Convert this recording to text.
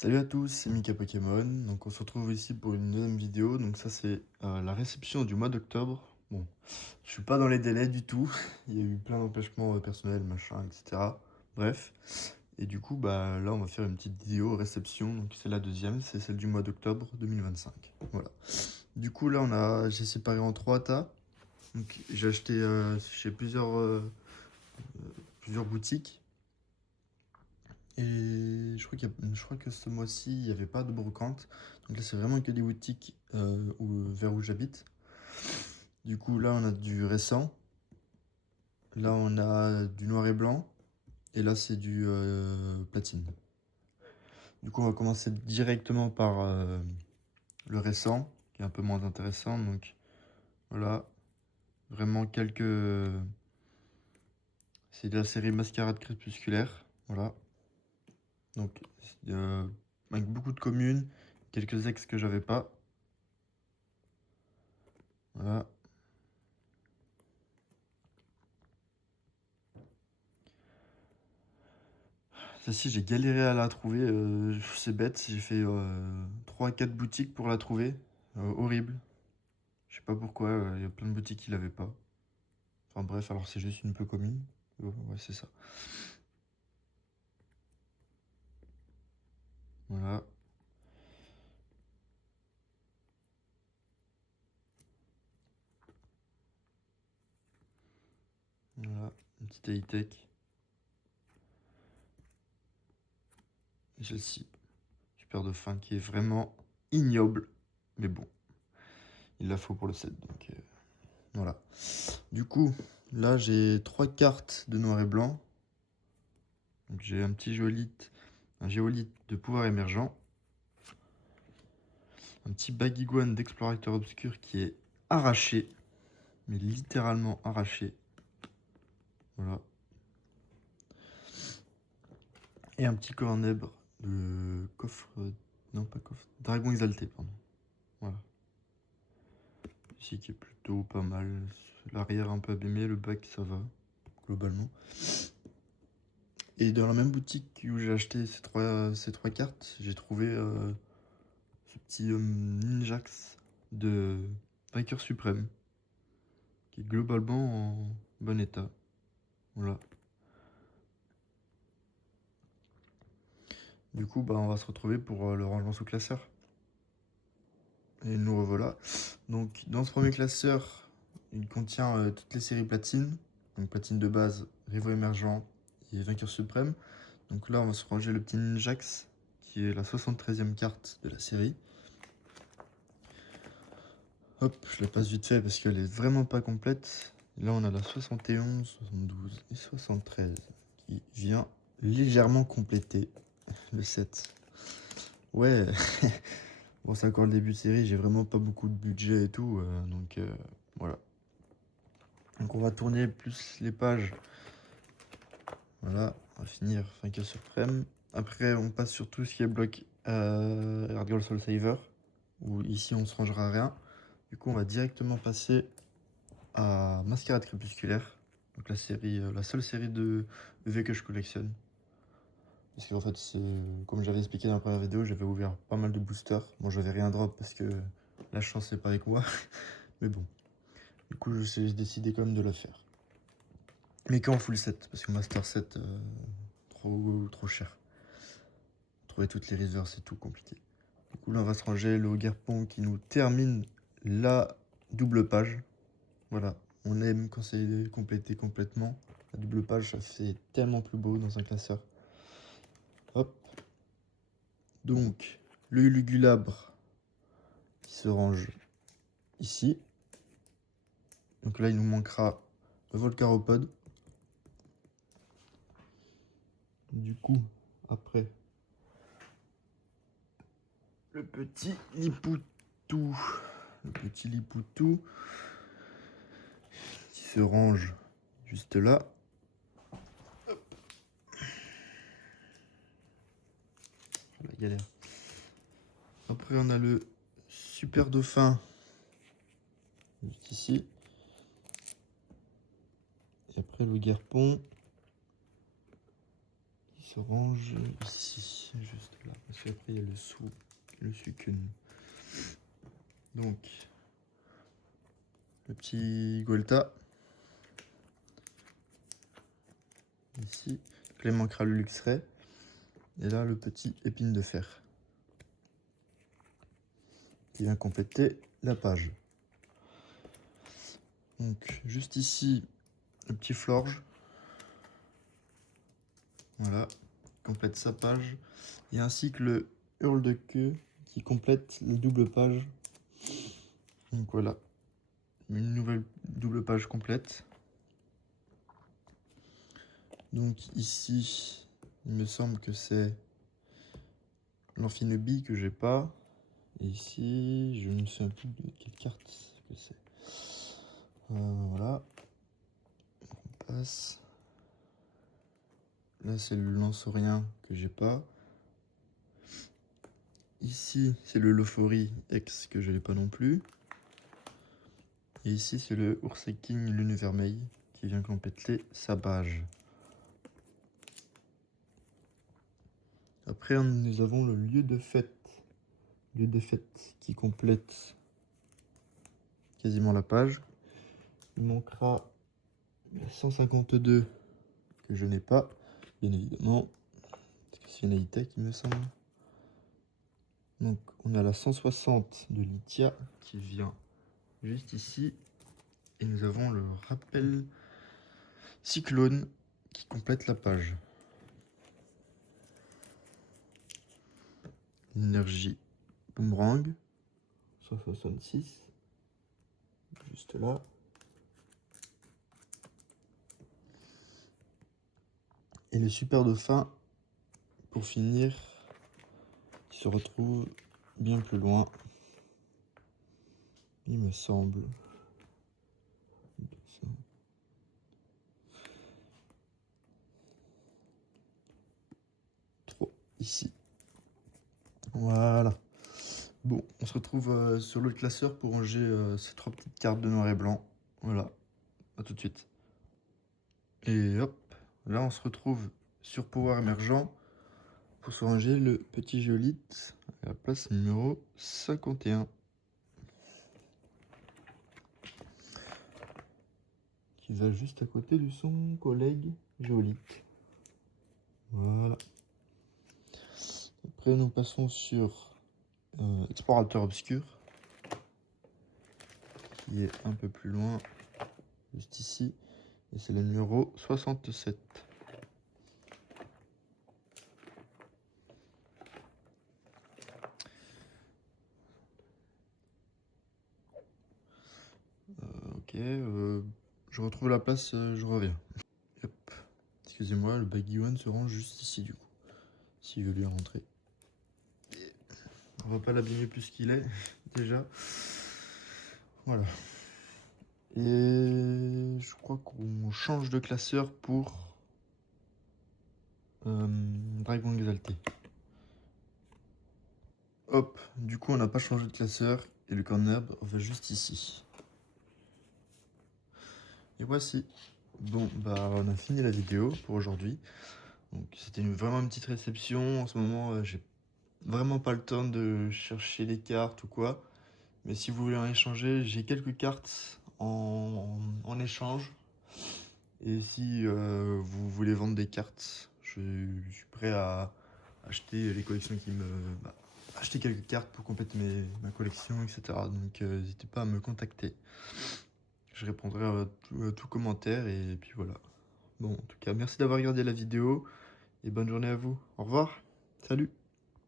Salut à tous, c'est Mika Pokémon. Donc on se retrouve ici pour une deuxième vidéo. Donc ça c'est la réception du mois d'octobre. Bon, je suis pas dans les délais du tout. Il y a eu plein d'empêchements personnels, machin, etc. Bref. Et du coup, bah là on va faire une petite vidéo réception. Donc c'est la deuxième, c'est celle du mois d'octobre 2025. Voilà. Du coup là j'ai séparé en trois tas. Donc j'ai acheté chez plusieurs boutiques. Et je crois que ce mois-ci, il n'y avait pas de brocante. Donc là, c'est vraiment que des boutiques vers où j'habite. Du coup, là, on a du récent. Là, on a du noir et blanc. Et là, c'est du platine. Du coup, on va commencer directement par le récent, qui est un peu moins intéressant. Donc voilà, vraiment c'est de la série Mascarade Crépusculaire. Voilà. Donc, euh, avec beaucoup de communes, quelques ex que j'avais pas. Voilà. Celle-ci, j'ai galéré à la trouver. C'est bête, j'ai fait 3-4 boutiques pour la trouver. Horrible. Je sais pas pourquoi, il y a plein de boutiques qui l'avaient pas. Enfin bref, alors c'est juste une peu commune. Ouais, c'est ça. Voilà. Voilà. Une petite high-tech. Et celle-ci. Super Dauphin qui est vraiment ignoble. Mais bon, il la faut pour le set. Donc voilà. Du coup, là j'ai 3 cartes de noir et blanc. Donc j'ai un géolite de pouvoir émergent. Un petit Baguiguane d'explorateur obscur qui est arraché, mais littéralement arraché. Voilà. Et un petit cornèbre de coffre. Non, pas coffre. Dragon exalté, pardon. Voilà. Ici qui est plutôt pas mal. L'arrière un peu abîmé, le bac ça va, globalement. Et dans la même boutique où j'ai acheté ces trois cartes, j'ai trouvé ce petit Ninjax de Vainqueur Suprême, qui est globalement en bon état. Voilà. Du coup, bah, on va se retrouver pour le rangement sous classeur. Et nous revoilà. Donc, dans ce premier classeur, il contient toutes les séries platine. Donc, platine de base, Rivaux émergent et Vainqueur suprême. Donc là, on va se ranger le petit Ninjax, qui est la 73e carte de la série. Hop, je la passe vite fait parce qu'elle est vraiment pas complète. Là, on a la 71, 72 et 73 qui vient légèrement compléter le set. Ouais, bon, c'est encore le début de série, j'ai vraiment pas beaucoup de budget et tout, donc voilà. Donc on va tourner plus les pages. Voilà, on va finir Vainqueur suprême. Après, on passe sur tout ce qui est bloc Hardgirl Soul Saver, où ici on se rangera rien. Du coup, on va directement passer à Mascarade Crépusculaire, donc la seule série de EV que je collectionne. Parce qu'en fait, comme j'avais expliqué dans la première vidéo, j'avais ouvert pas mal de boosters. Bon, j'avais rien drop parce que la chance n'est pas avec moi. Mais bon, du coup, j'ai décidé quand même de la faire. Mais qu'en full set, parce que Master 7, trop cher. Trouver toutes les reverses, c'est tout compliqué. Du coup, là, on va se ranger le Garpon qui nous termine la double page. Voilà, on aime quand c'est complété complètement. La double page, ça fait tellement plus beau dans un classeur. Hop. Donc, le Lugulabre qui se range ici. Donc là, il nous manquera le Volcaropode. Du coup, après, le petit Lipoutou. Le petit Lipoutou qui se range juste là. Hop. La galère. Après, on a le Super Dauphin juste ici. Et après, le Guerpon qui se range ici, juste là. Parce puis après il y a le Suicune. Donc, le petit Golta. Ici, donc là il manquera le Luxray. Et là, le petit Épine de Fer. Qui vient compléter la page. Donc, juste ici, le petit Florge. Voilà, complète sa page. Il y a ainsi que le Hurle de Queue qui complète les doubles pages. Donc voilà, une nouvelle double page complète. Donc ici, il me semble que c'est l'Amphinobie que j'ai pas. Et ici, je ne me souviens plus de quelle carte que c'est. Voilà, on passe. Là, c'est le Lanceurien que j'ai pas. Ici, c'est le Lofori X que je n'ai pas non plus. Et ici, c'est le Ursaking Lune Vermeille qui vient compléter sa page. Après, nous avons le lieu de fête. Lieu de fête qui complète quasiment la page. Il manquera 152 que je n'ai pas, bien évidemment. C'est une Aitech, il me semble. Donc, on a la 160 de Lithia qui vient juste ici. Et nous avons le rappel Cyclone qui complète la page. L'énergie Boomerang, 166, juste là. Et le super dauphin, pour finir, qui se retrouve bien plus loin, il me semble. Ici. Voilà. Bon, on se retrouve sur le classeur pour ranger ces 3 petites cartes de noir et blanc. Voilà, à tout de suite. Et hop, là on se retrouve sur Pouvoir Émergent pour se ranger le petit Géolite à la place numéro 51. Qui va juste à côté de son collègue Géolite. Voilà. Après nous passons sur Explorateur Obscur, qui est un peu plus loin, juste ici, et c'est le numéro 67. Ok, je retrouve la place, je reviens. Hop. Excusez-moi, le Baggy One se range juste ici du coup, si je veux lui rentrer. On va pas l'abîmer plus qu'il est, déjà. Voilà. Et je crois qu'on change de classeur pour Dragon Exalté. Hop, du coup on n'a pas changé de classeur et le corner va juste ici. Et voici. Bon, bah on a fini la vidéo pour aujourd'hui. Donc c'était vraiment une petite réception. En ce moment, j'ai vraiment pas le temps de chercher les cartes ou quoi. Mais si vous voulez en échanger, j'ai quelques cartes en échange. Et si vous voulez vendre des cartes, je suis prêt à acheter les collections qui me... acheter quelques cartes pour compléter ma collection, etc. Donc n'hésitez pas à me contacter. Je répondrai à tout commentaire et puis voilà. Bon, en tout cas, merci d'avoir regardé la vidéo et bonne journée à vous. Au revoir. Salut.